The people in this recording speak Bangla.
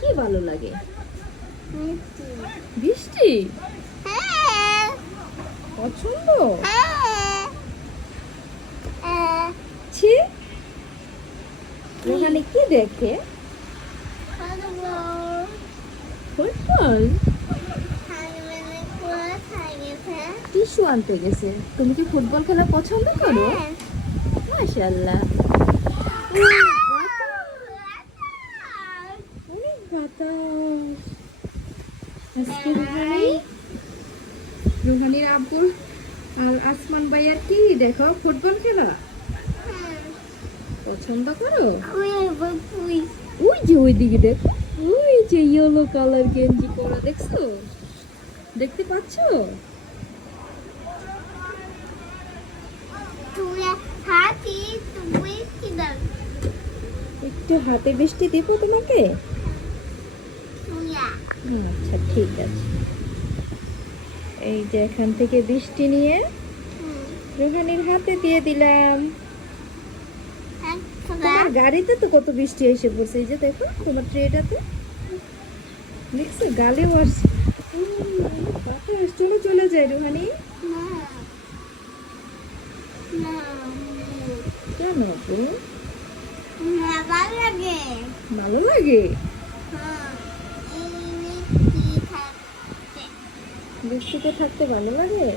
কি ভালো লাগে? বৃষ্টি পছন্দ? ছি, এখানে কি দেখে? ফুটবল? টিস্যু আনতে গেছে। তুমি কি ফুটবল খেলা পছন্দ করো? মাশাআল্লাহ। অনেক বাতাস। আজকে রুহানির আব্বুর আর আসমান ভাইয়ার কি দেখো ফুটবল খেলা পছন্দ করো? ওই যে ওইদিকে দেখো, ওই যে ইয়েলো কালার গেঞ্জি পরা, দেখছো? দেখতে পাচ্ছো? একটু হাতে বৃষ্টি দিব তোমাকে? আচ্ছা ঠিক আছে। এই যে এখান থেকে বৃষ্টি নিয়ে রুহানির হাতে দিয়ে দিলাম। তোমার গাড়িতে তো কত বৃষ্টি এসে পড়ছে, এই যে দেখো তোমার ট্রেটাতে দেখছো, গালেও আসছে। বাতাস, চলো চলে যায় রুহানি। কেন আপু? ভালো লাগে বৃষ্টিতে থাকতে, ভালো লাগে।